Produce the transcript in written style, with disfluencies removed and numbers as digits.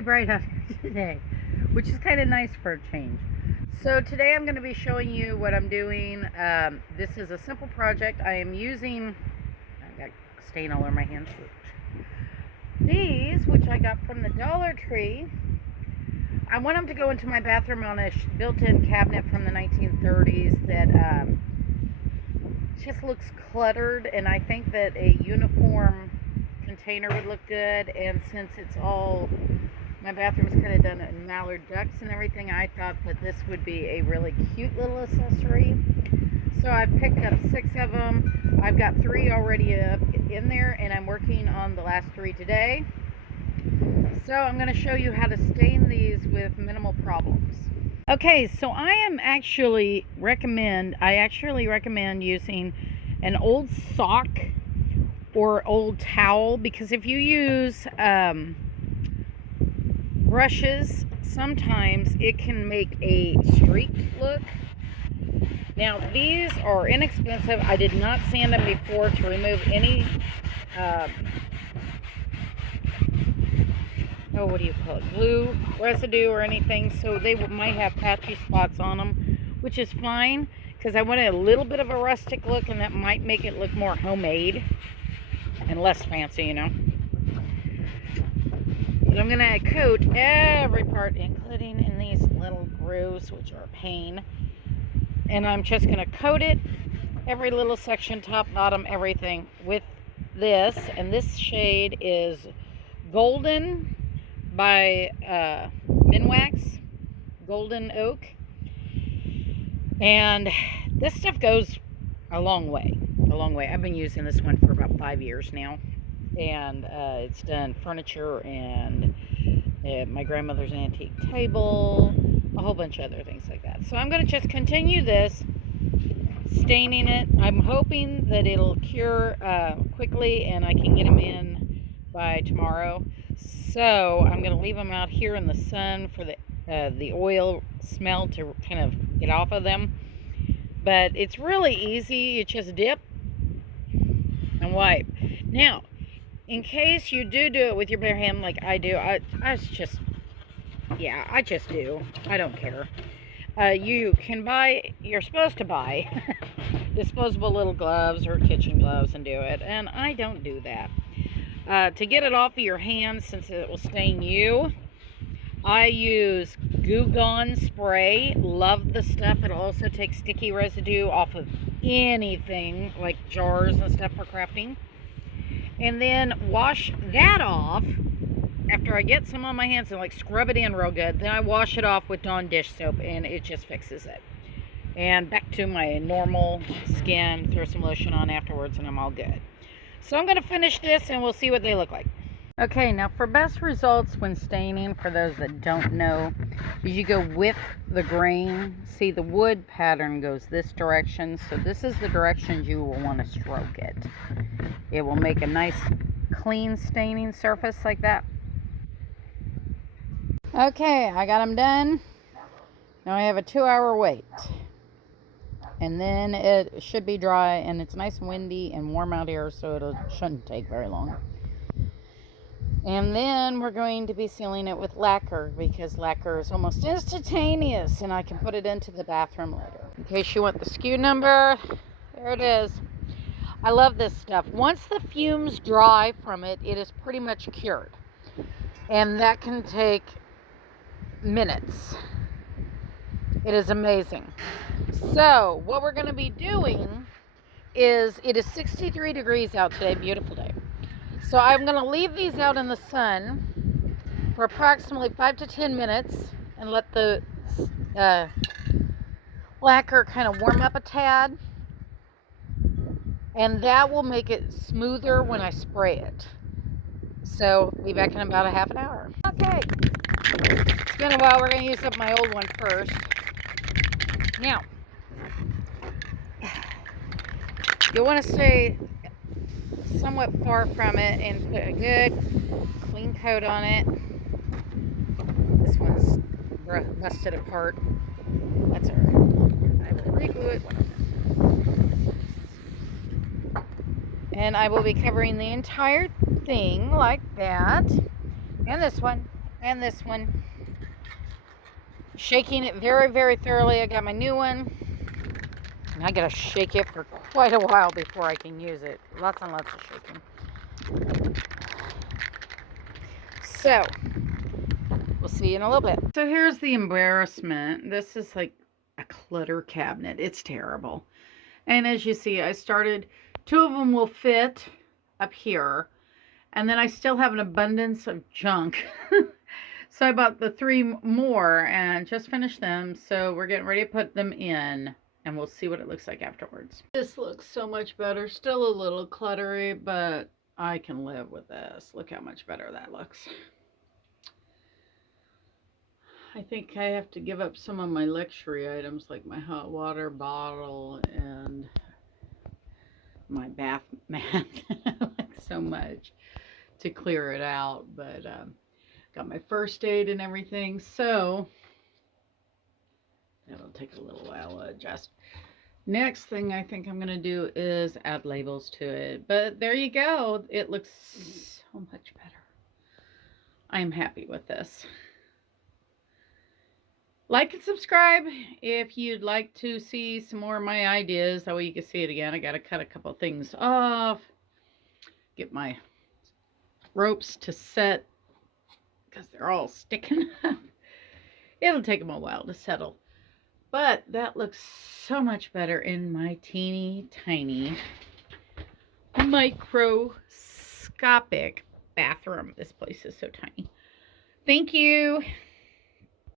bright out today, which is kind of nice for a change. So today I'm going to be showing you what I'm doing. This is a simple project. I am using, I got stain all over my hands. These, which I got from the Dollar Tree, I want them to go into my bathroom on a built-in cabinet from the 1930s that just looks cluttered, and I think that a uniform container would look good. And since it's all, my bathroom is kind of done in mallard ducks and everything, I thought that this would be a really cute little accessory. So I've picked up 6 of them. I've got 3 already up in there, and I'm working on the last 3 today. So I'm going to show you how to stain these with minimal problems. Okay, so I actually recommend using an old sock or old towel, because if you use brushes, sometimes it can make a streak look. Now these are inexpensive. I did not sand them before to remove any what do you call it, glue residue or anything, so they might have patchy spots on them, which is fine because I wanted a little bit of a rustic look, and that might make it look more homemade and less fancy, you know. But I'm gonna coat every part, including in these little grooves, which are a pain, and I'm just gonna coat it, every little section, top, bottom, everything, with this. And this shade is Golden by Minwax, Golden Oak, and this stuff goes a long way. I've been using this one for about 5 years now, and it's done furniture and my grandmother's antique table, a whole bunch of other things like that. So I'm going to just continue this, staining it. I'm hoping that it'll cure quickly and I can get them in by tomorrow. So I'm going to leave them out here in the sun for the oil smell to kind of get off of them. But it's really easy. You just dip and wipe. Now, in case you do it with your bare hand like I do, I just do. I don't care. You're supposed to buy disposable little gloves or kitchen gloves and do it, and I don't do that. To get it off of your hands, since it will stain you, I use Goo Gone spray. Love the stuff. It'll also take sticky residue off of anything like jars and stuff for crafting. And then wash that off after I get some on my hands and like scrub it in real good. Then I wash it off with Dawn dish soap, and it just fixes it. And back to my normal skin. Throw some lotion on afterwards and I'm all good. So I'm going to finish this and we'll see what they look like. Okay, now for best results when staining, for those that don't know, is you go with the grain. See, the wood pattern goes this direction, so this is the direction you will want to stroke it. It will make a nice clean staining surface like that. Okay, I got them done. Now I have a 2-hour wait. And then it should be dry, and it's nice and windy and warm out here, so it shouldn't take very long. And then we're going to be sealing it with lacquer, because lacquer is almost instantaneous, and I can put it into the bathroom later. In case you want the SKU number, there it is. I love this stuff. Once the fumes dry from it, it is pretty much cured. And that can take minutes. It is amazing. So what we're going to be doing is, it is 63 degrees out today, beautiful day. So I'm going to leave these out in the sun for approximately 5 to 10 minutes and let the lacquer kind of warm up a tad. And that will make it smoother when I spray it. So be back in about a half an hour. Okay, it's been a while. We're going to use up my old one first. Now, you'll want to stay somewhat far from it and put a good clean coat on it. This one's busted apart. That's alright. I will reglue it. And I will be covering the entire thing like that. And this one. And this one. Shaking it very, very thoroughly. I got my new one. And I gotta shake it for quite a while before I can use it. Lots and lots of shaking. So, we'll see you in a little bit. So here's the embarrassment. This is like a clutter cabinet. It's terrible. And as you see, I started, 2 of them will fit up here. And then I still have an abundance of junk. So I bought the 3 more and just finished them. So we're getting ready to put them in. And we'll see what it looks like afterwards. This looks so much better. Still a little cluttery, but I can live with this. Look how much better that looks. I think I have to give up some of my luxury items like my hot water bottle and my bath mat. I like so much to clear it out, but got my first aid and everything, so that'll take a little while to adjust. Next thing I think I'm going to do is add labels to it, but there you go. It looks so much better. I'm happy with this. Like and subscribe if you'd like to see some more of my ideas. That way you can see it again. I got to cut a couple things off. Get my ropes to set because they're all sticking up. It'll take them a while to settle. But that looks so much better in my teeny tiny microscopic bathroom. This place is so tiny. Thank you.